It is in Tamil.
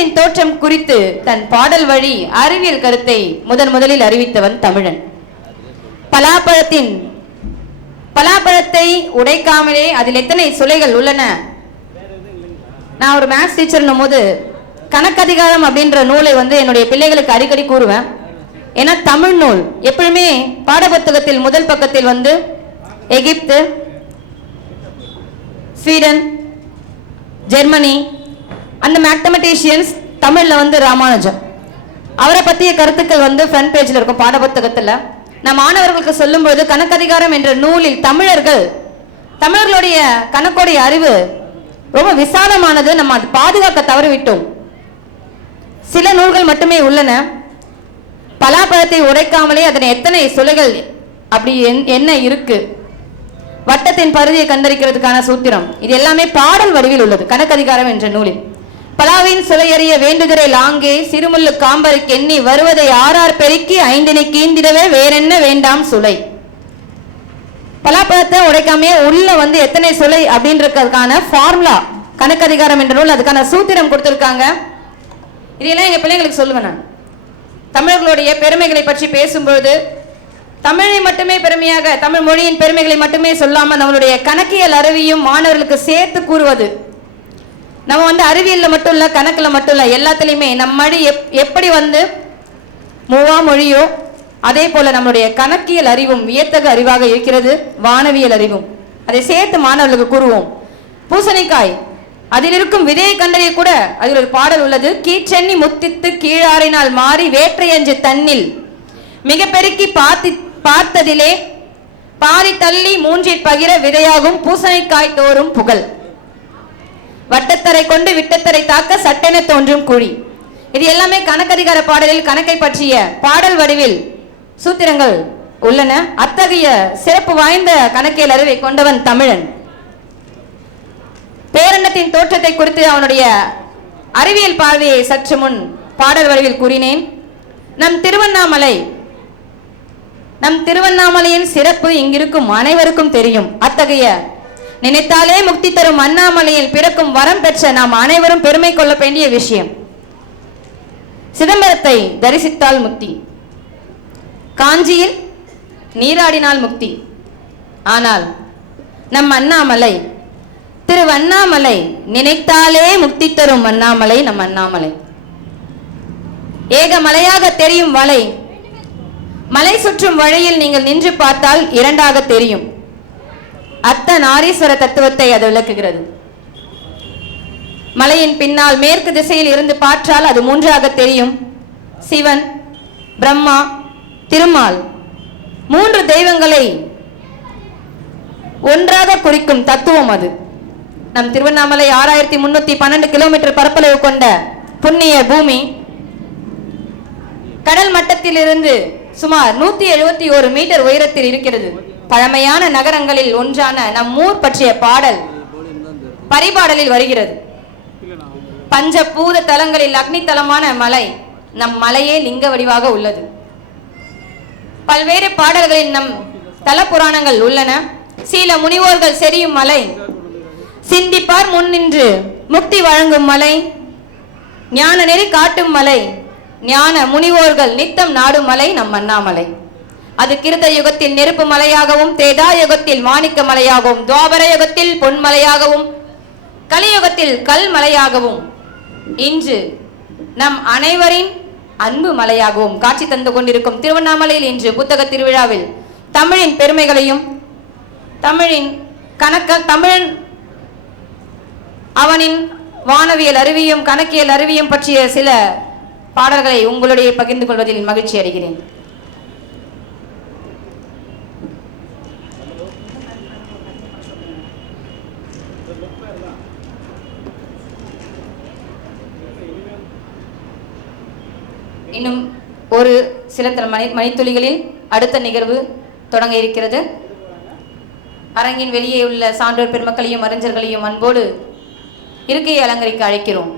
உலகத்தின் தோற்றம் குறித்து தன் பாடல் வழி அறிவியல் கருத்தை முதலில் அறிவித்தவன் தமிழன். பலாப்பழத்தை உடைக்காமலே அதில் எத்தனை சுளைகள் உள்ளன. நான் ஒரு மேத்ஸ் டீச்சர்னும் போது கணக்கதிகாரம் அப்படின்ற நூலை என்னுடைய பிள்ளைகளுக்கு அடிக்கடி கூறுவேன். ஏன்னா தமிழ் நூல் எப்பவுமே பாடப்புத்தகத்தில் முதல் பக்கத்தில் எகிப்து, ஸ்வீடன், ஜெர்மனி, அந்த மேத்தமெட்டிஷியன்ஸ், தமிழ்ல ராமானுஜம், அவரை பற்றிய கருத்துக்கள் ஃப்ரண்ட் பேஜில் இருக்கும் பாடப்புத்தகத்தில். நான் மாணவர்களுக்கு சொல்லும்போது கணக்கதிகாரம் என்ற நூலில் தமிழர்களுடைய கணக்குடைய அறிவு ரொம்ப விசாலமானது, நம்ம அது பாதுகாக்க தவறிவிட்டோம். சில நூல்கள் மட்டுமே உள்ளன. பலாப்பழத்தை உடைக்காமலே அதனை எத்தனை சுளைகள் அப்படி என்ன இருக்கு, வட்டத்தின் பருதியை கண்டறிக்கிறதுக்கான சூத்திரம், இது எல்லாமே பாடல் வடிவில் உள்ளது கணக்கதிகாரம் என்ற நூலில். பலாவின் சுளையறிய வேண்டுகிற லாங்கே சிறுமுள்ளு காம்பருக்கு எண்ணி வருவதை ஆறார் பெருக்கி ஐந்தினை கீந்திடவே வேறென்ன வேண்டாம் சுளை. பலாப்பழத்தை உடைக்காமே உள்ள எத்தனை சுளை அப்படின்றதுக்கான ஃபார்முலா கணக்கதிகாரம் என்ற நூல் அதுக்கான சூத்திரம் கொடுத்திருக்காங்க. இதெல்லாம் எங்க பிள்ளைங்களுக்கு சொல்லுவேன். நான் தமிழர்களுடைய பெருமைகளை பற்றி பேசும்பொழுது தமிழை மட்டுமே பெருமையாக, தமிழ் மொழியின் பெருமைகளை மட்டுமே சொல்லாம நம்மளுடைய கணக்கியல் அறிவியும் மாணவர்களுக்கு சேர்த்து கூறுவது. நம்ம அறிவியல்ல மட்டும் இல்ல, கணக்குல மட்டும் இல்ல, எல்லாத்திலையுமே நம் மொழி எப்படி மூவா மொழியோ அதே போல நம்மளுடைய கணக்கியல் அறிவும் வியத்தகு அறிவாக இருக்கிறது. வானவியல் அறிவும் அதை சேர்த்து மாணவர்களுக்கு கூறுவோம். பூசணிக்காய், அதில் இருக்கும் விதையை கண்டறிய கூட அதில் ஒரு பாடல் உள்ளது. கீச்சென்னி முத்தித்து கீழாறினால் மாறி வேற்றையஞ்சு தன்னில் மிக பெருக்கி பார்த்ததிலே பாரி தள்ளி மூன்றிற் பகிர விதையாகும் பூசணிக்காய் தோறும் புகழ். வட்டத்தரை கொண்டு விட்டத்தரை தாக்க சட்டென தோன்றும் குழி. இது எல்லாமே கணக்கதிகார பாடலில் கணக்கை பற்றிய பாடல் வடிவில் சூத்திரங்கள் உள்ளன. அத்தகைய சிறப்பு வாய்ந்த கணக்கியல் அறிவை கொண்டவன் தமிழன். பேரண்டத்தின் தோற்றத்தை குறித்து அவனுடைய அறிவியல் பார்வையை சற்று முன் பாடல் வடிவில் கூறினேன். நம் திருவண்ணாமலையின் சிறப்பு இங்கிருக்கும் அனைவருக்கும் தெரியும். அத்தகைய நினைத்தாலே முக்தி தரும் அண்ணாமலையில் பிறக்கும் வரம் பெற்ற நாம் அனைவரும் பெருமை கொள்ள வேண்டிய விஷயம். சிதம்பரத்தை தரிசித்தால் முக்தி, காஞ்சியில் நீராடினால் முக்தி. ஆனால் நம் அண்ணாமலை, திருவண்ணாமலை, நினைத்தாலே முக்தி தரும் அண்ணாமலை நம் அண்ணாமலை. ஏக மலையாக தெரியும் மலை, மலை சுற்றும் வழியில் நீங்கள் நின்று பார்த்தால் இரண்டாக தெரியும். அர்த்த நாரீஸ்வர தத்துவத்தை அது விளக்குகிறது. மலையின் பின்னால் மேற்கு திசையில் இருந்து பார்த்தால் அது மூன்றாக தெரியும். சிவன், பிரம்மா, திருமால், மூன்று தெய்வங்களை ஒன்றாக குறிக்கும் தத்துவம் அது. நம் திருவண்ணாமலை 6312 கிலோமீட்டர் பரப்பளவு கொண்ட புண்ணிய பூமி. கடல் மட்டத்தில் இருந்து சுமார் 171 மீட்டர் உயரத்தில் இருக்கிறது. பழமையான நகரங்களில் ஒன்றான நம் ஊர் பற்றிய பாடல் பரிபாடலில் வருகிறது. பஞ்சபூத தலங்களில் அக்னி தலமான மலை நம் மலையே லிங்க வடிவாக உள்ளது. பல்வேறு பாடல்களில் நம் தல புராணங்கள் உள்ளன. சீல முனிவோர்கள் செரியும் மலை, சிந்திப்பார் முன் நின்று முக்தி வழங்கும் மலை, ஞான நெறி காட்டும் மலை, ஞான முனிவோர்கள் நித்தம் நாடும் மலை நம் அண்ணாமலை. அது கிருத யுகத்தில் நெருப்பு மலையாகவும், தேதா யுகத்தில் மாணிக்க மலையாகவும், துவாபர யுகத்தில் பொன்மலையாகவும், கலியுகத்தில் கல் மலையாகவும், இன்று நம் அனைவரின் அன்பு மலையாகவும் காட்சி தந்து கொண்டிருக்கும் திருவண்ணாமலையில் இன்று புத்தக திருவிழாவில் தமிழின் பெருமைகளையும் தமிழன் அவனின் வானவியல் அறிவியும் கணக்கியல் அறிவியும் பற்றிய சில பாடல்களை உங்களுடைய பகிர்ந்து கொள்வதில் மகிழ்ச்சி அடைகிறேன். இன்னும் ஒரு சில மணித்துளிகளில் அடுத்த நிகழ்வு தொடங்க இருக்கிறது. அரங்கின் வெளியே உள்ள சான்றோர் பெருமக்களையும் அறிஞர்களையும் அன்போடு இருக்கையை அலங்கரிக்க அழைக்கிறோம்.